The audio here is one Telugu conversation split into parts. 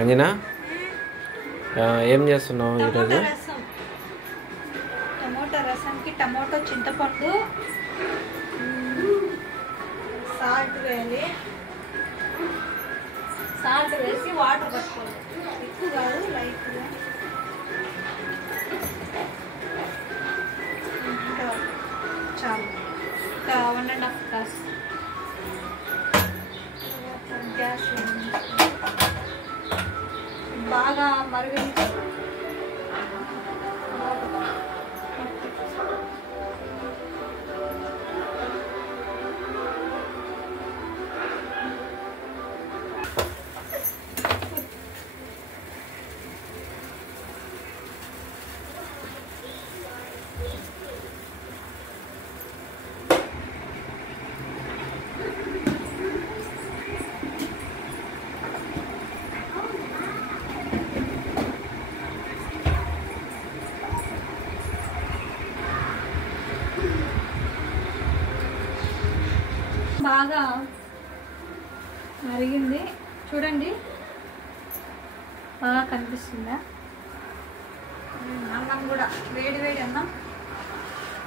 అంజనా ఏం చేస్తున్నావు ఈరోజు? టమోటా రసంకి టమోటో చింతపండు సాల్ట్ వేయాలి. సాల్ట్ వేసి వాటర్ పట్టుకోవాలి. ఎక్కువ కాదు, లైట్గా. చాలు. ఇంకా 1.5 గ్లాస్ గ్యాస్ బాగా మరిగించి బాగా మరిగింది. చూడండి, బాగా కనిపిస్తుందా? అన్నం కూడా వేడి వేడి అన్నం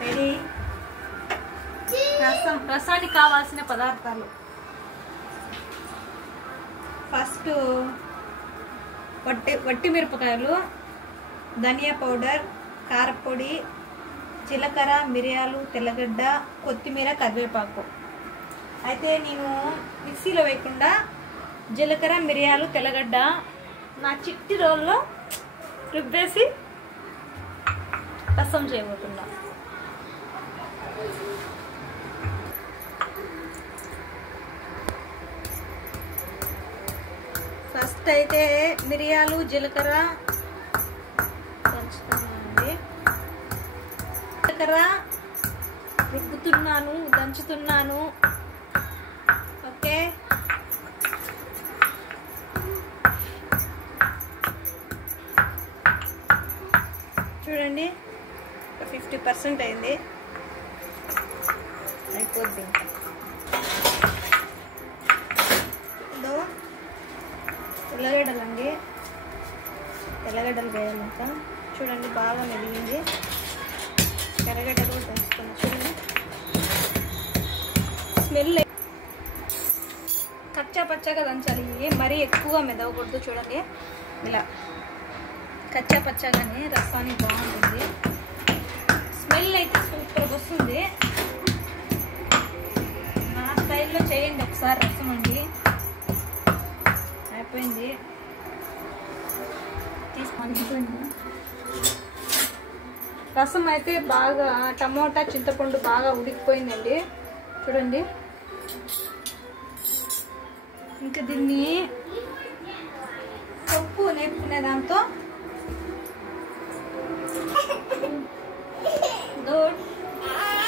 రెడీ. రసానికి కావాల్సిన పదార్థాలు: ఫస్ట్ వట్టి మిరపకాయలు, ధనియా పౌడర్, కారపొడి, జీలకర్ర, మిరియాలు, తెల్లగడ్డ, కొత్తిమీర, కరివేపాకు. అయితే నేను మిక్సీలో వేయకుండా జీలకర్ర, మిరియాలు, తెల్లగడ్డ నా చిట్టి రోల్లో రుబ్బేసి రసం చేయబోతున్నా. ఫస్ట్ అయితే మిరియాలు, జీలకర్ర దంచుతున్నానండి. జీలకర్ర రుబ్బుతున్నాను, దంచుతున్నాను. ఓకే, చూడండి, 50% అయింది. అయిపోద్ది. ఇదో తెల్లగడ్డలండి, తెల్లగడ్డలు వేయాలంట. చూడండి, బాగా మెదిగింది. ఎర్రగడ్డలు దంచుతున్నా. చూడండి, స్మెల్ కచ్చా పచ్చగా దంచాలి. మరీ ఎక్కువగా మెదవకూడదు. చూడండి, ఇలా కచ్చా పచ్చగానే రసానికి బాగుంటుంది. స్మెల్ అయితే సూపర్గా వస్తుంది. నా స్టైల్లో చేయండి ఒకసారి. రసం అండి అయిపోయింది. తీసుకొని రసం అయితే బాగా టమోటా చింతపండు బాగా ఉడికిపోయిందండి. చూడండి, ఇంకా దీన్ని పప్పు నేర్పుకునే దాంతో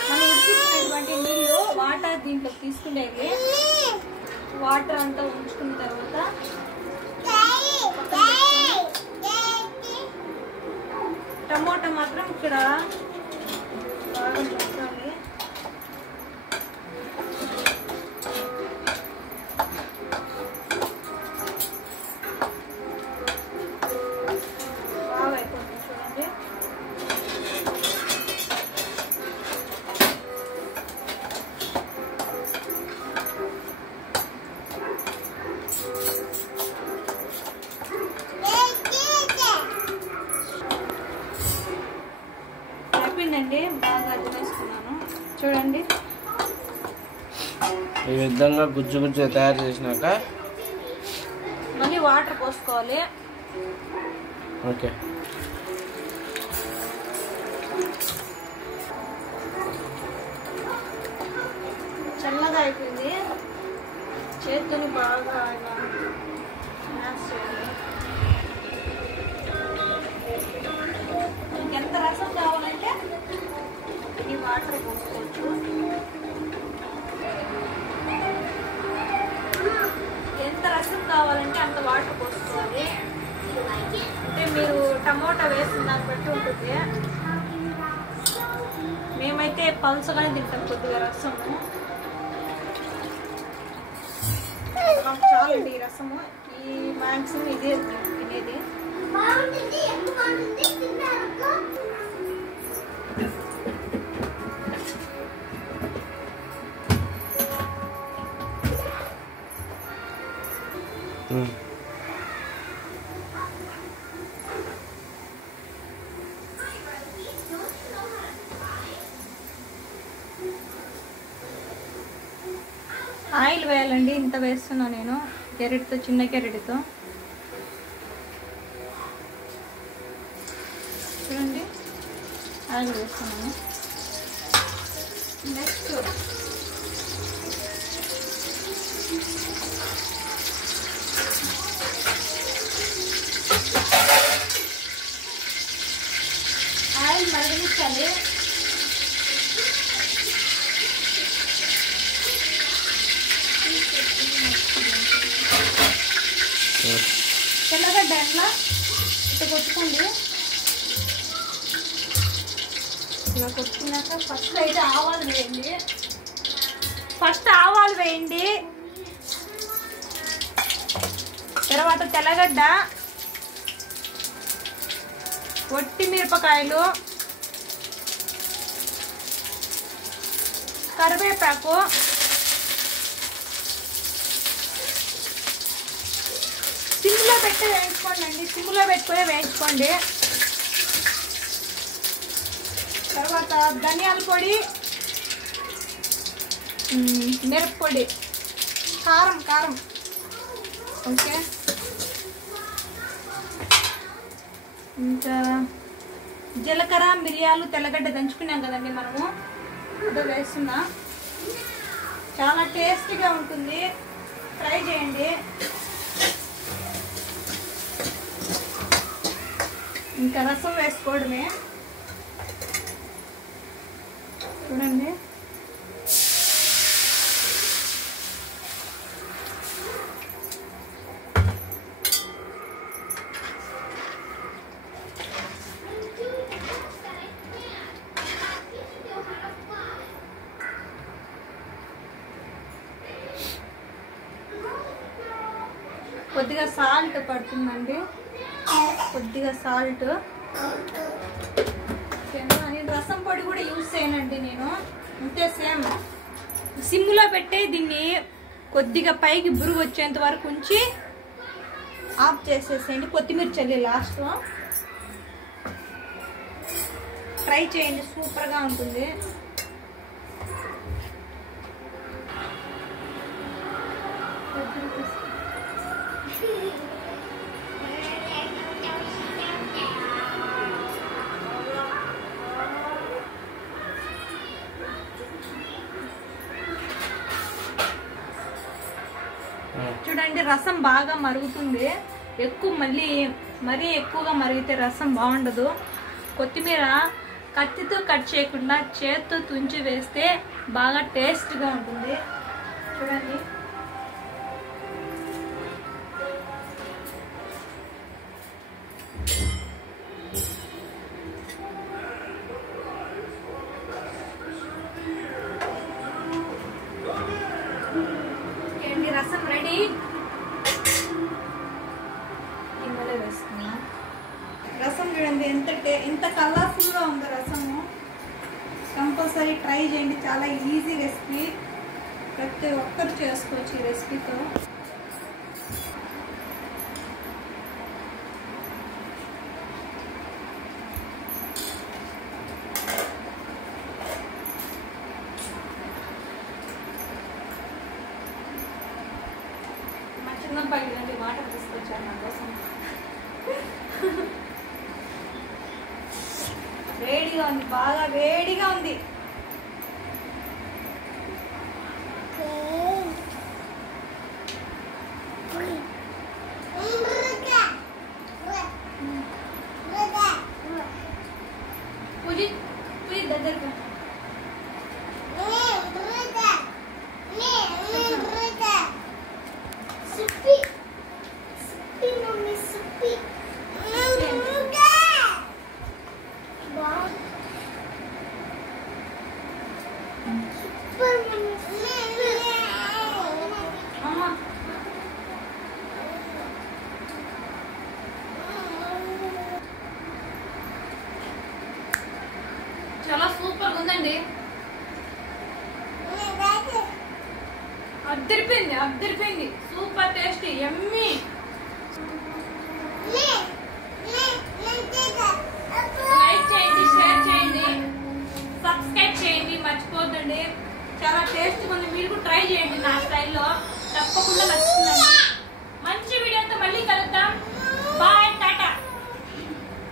మనం ఉడికించినటువంటి నీళ్ళు వాటర్ దీంట్లో తీసుకునేది. వాటర్ అంతా ఉంచుకున్న తర్వాత టమోటా మాత్రం ఇక్కడ బాగా పెట్టాలి. బాగా అయిపోతుంది. చూడండి, అయిపోయిందండి. బాగా అది వేసుకున్నాను. చూడండి, ఈ విధంగా గుజ్జు గుజ్జు తయారు చేసినాక మళ్ళీ వాటర్ పోసుకోవాలి. ఓకే, చల్లగా అయిపోయింది. చేతులు బాగా ఇలా మ్యాష్ చేయాలి. ఇంకెంత రసం కావాలంటే ఈ వాటర్ పోసుకోవచ్చు. ఎంత రసం కావాలంటే అంత వాటర్ పోసుకోవాలి. అంటే మీరు టమోటా వేసిన దాన్ని బట్టి ఉంటుంది. మేమైతే పల్చగానే తింటాం కొద్దిగా రసము. నాకు చాలండి ఈ రసము. ఈ మ్యాక్సిమం ఇదే తినేది. ఆయిల్ వేయాలండి. ఇంత వేస్తున్నా నేను క్యారెట్తో, చిన్న క్యారెట్తో. చూడండి ఆయిల్ వేస్తున్నాను. నెక్స్ట్ ఆయిల్ మరగనిచ్చాలి. తెల్లగడ్డ ఎట్లా ఇట్లా కొట్టుకోండి. ఇలా కొట్టుకున్నాక ఫస్ట్ అయితే ఆవాలు వేయండి. తర్వాత తెల్లగడ్డ, ఒట్టి మిరపకాయలు, కరివేపాకు, సిమ్లో పెట్టి వేయించుకోండి అండి. సిమ్లో పెట్టుకుని వేయించుకోండి. తర్వాత ధనియాల పొడి, మిరప్పొడి, కారం ఓకే. ఇంకా జీలకర్ర, మిరియాలు, తెల్లగడ్డ దంచుకున్నాం కదండి మనము, అదో వేస్తున్నా. చాలా టేస్టీగా ఉంటుంది, ట్రై చేయండి. ఇంకా రసం వేసుకోవడమే. చూడండి కొద్దిగా సాల్ట్ పడుతుందండి, కొద్దిగా సాల్ట్. నేను రసం పొడి కూడా యూజ్ చేయనండి నేను, అంతే సేమ్. సిమ్లో పెట్టే దీన్ని కొద్దిగా పైకి బురుగు వచ్చేంత వరకు ఉంచి ఆఫ్ చేసేసేయండి. కొత్తిమీర చల్లి లాస్ట్లో. ట్రై చేయండి, సూపర్గా ఉంటుంది. చూడండి రసం బాగా మరుగుతుంది. మరీ ఎక్కువగా మరిగితే రసం బాగుండదు. కొత్తిమీర కత్తితో కట్ చేయకుండా చేత్తో తుంచి వేస్తే బాగా టేస్ట్గా ఉంటుంది. చూడండి రసం రెడీ. గిన్నెలో వేసుకున్నా. రసం చూడండి ఎంత కలర్ఫుల్గా ఉందో రసము. కంపల్సరీ ట్రై చేయండి, చాలా ఈజీ రెసిపీ, ప్రతి ఒక్కరు చేసుకోవచ్చు ఈ రెసిపీతో. చిన్నప్పటి వాటర్ తీసుకొచ్చాను నా కోసం. వేడిగా ఉంది, బాగా వేడిగా ఉంది. పూజ దగ్గరగా ఉందండి. అద్దరిపోయింది సూపర్ టేస్టీ యమ్మీ. లైక్ చేయండి, షేర్ చేయండి, సబ్స్క్రైబ్ చేయండి మర్చిపోద్దండి. చాలా టేస్ట్గా ఉంది. మీరు కూడా ట్రై చేయండి నా స్టైల్లో, తప్పకుండా నచ్చుతుందండి. మంచి వీడియోతో మళ్ళీ కలుద్దాం.